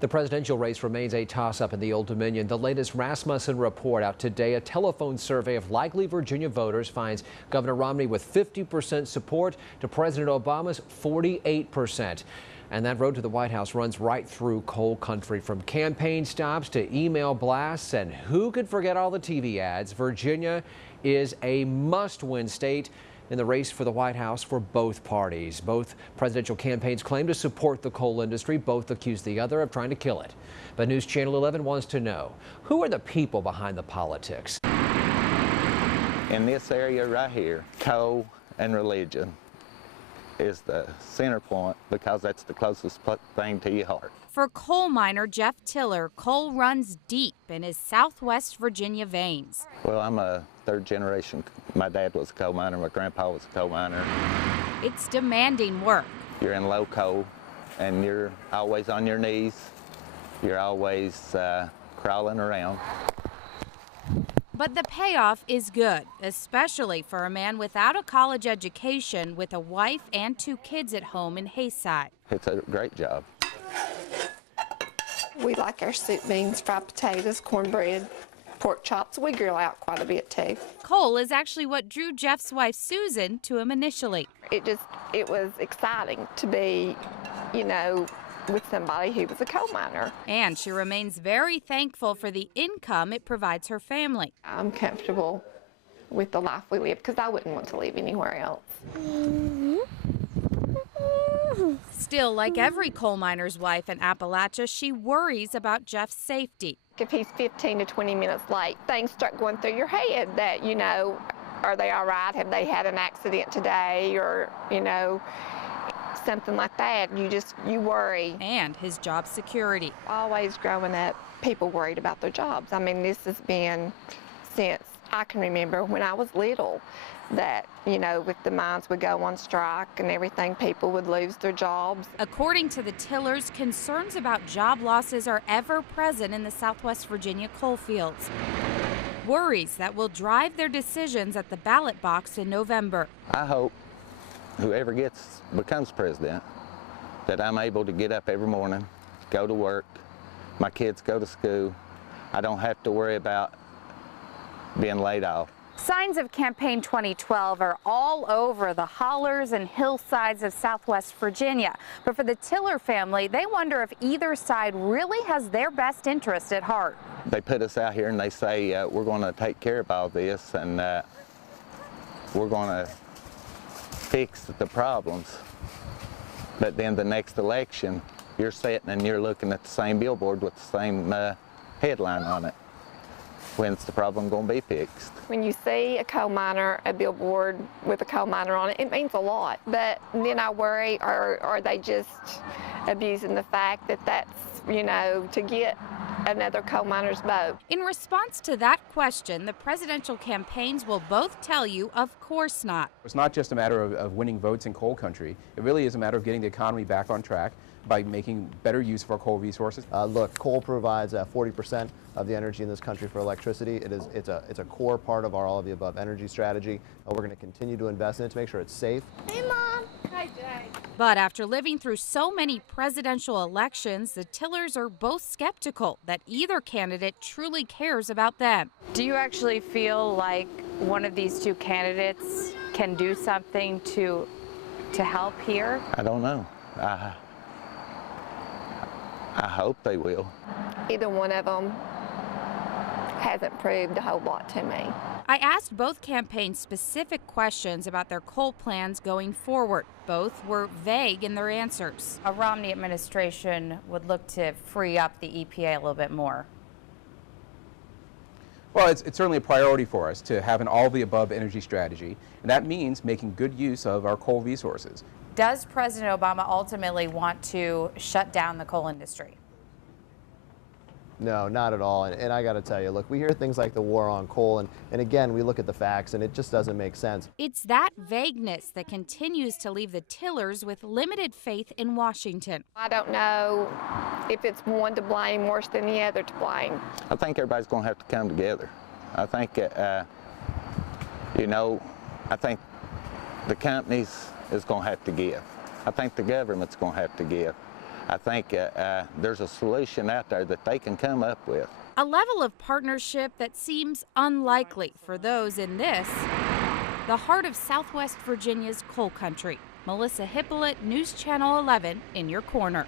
The presidential race remains a toss-up in the Old Dominion. The latest Rasmussen report out today, a telephone survey of likely Virginia voters finds Governor Romney with 50% support to President Obama's 48%. And that road to the White House runs right through coal country, from campaign stops to email blasts. And who could forget all the TV ads? Virginia is a must-win state in the race for the White House for both parties. Both presidential campaigns claim to support the coal industry. Both accuse the other of trying to kill it. But News Channel 11 wants to know, who are the people behind the politics? In this area right here, coal and religion is the center point, because that's the closest thing to your heart. For coal miner Jeff Tiller, coal runs deep in his Southwest Virginia veins. Well, I'm a third generation. My dad was a coal miner, my grandpa was a coal miner. It's demanding work. You're in low coal and you're always on your knees. You're always crawling around. But the payoff is good, especially for a man without a college education with a wife and 2 kids at home in Hayside. It's a great job. We like our soup, beans, fried potatoes, cornbread, pork chops. We grill out quite a bit too. Coal is actually what drew Jeff's wife Susan to him initially. It was exciting to be, with somebody who was a coal miner. And she remains very thankful for the income it provides her family. I'm comfortable with the life we live because I wouldn't want to live anywhere else. Still, like every coal miner's wife in Appalachia, she worries about Jeff's safety. If he's 15 to 20 minutes late, things start going through your head that, are they all right? Have they had an accident today? Or, something like that. You worry. And his job security. Always growing up, people worried about their jobs. I mean, this has been since I can remember when I was little, that, with the mines would go on strike and everything, people would lose their jobs. According to the Tillers, concerns about job losses are ever present in the Southwest Virginia coal fields. Worries that will drive their decisions at the ballot box in November. I hope whoever becomes president, that I'm able to get up every morning, go to work, my kids go to school. I don't have to worry about being laid off. Signs of Campaign 2012 are all over the hollers and hillsides of Southwest Virginia. But for the Tiller family, they wonder if either side really has their best interest at heart. They put us out here and they say, we're going to take care of all this, and we're going to fix the problems. But then the next election, you're sitting and you're looking at the same billboard with the same headline on it. When's the problem going to be fixed? When you see a coal miner, a billboard with a coal miner on it, it means a lot. But then I worry, are they just abusing the fact that that's, to get another coal miner's vote? In response to that question, the presidential campaigns will both tell you, of course not. It's not just a matter of winning votes in coal country. It really is a matter of getting the economy back on track by making better use of our coal resources. Look, coal provides 40% of the energy in this country for electricity. It's a core part of our all-of-the-above energy strategy. We're going to continue to invest in it to make sure it's safe. Hey, Mom. Hi, Jay. But after living through so many presidential elections, the Tillers are both skeptical that either candidate truly cares about them. Do you actually feel like one of these 2 candidates can do something to help here? I don't know. I hope they will. Either one of them hasn't proved a whole lot to me. I asked both campaigns specific questions about their coal plans going forward. Both were vague in their answers. A Romney administration would look to free up the EPA a little bit more. Well, it's certainly a priority for us to have an all-of-the-above energy strategy, and that means making good use of our coal resources. Does President Obama ultimately want to shut down the coal industry? No, not at all. And I got to tell you, look, we hear things like the war on coal, and again, we look at the facts, and it just doesn't make sense. It's that vagueness that continues to leave the Tillers with limited faith in Washington. I don't know if it's one to blame worse than the other to blame. I think everybody's going to have to come together. I think, I think the companies is going to have to give. I think the government's going to have to give. I think there's a solution out there that they can come up with. A level of partnership that seems unlikely for those in this, the heart of Southwest Virginia's coal country. Melissa Hipolit, News Channel 11, in your corner.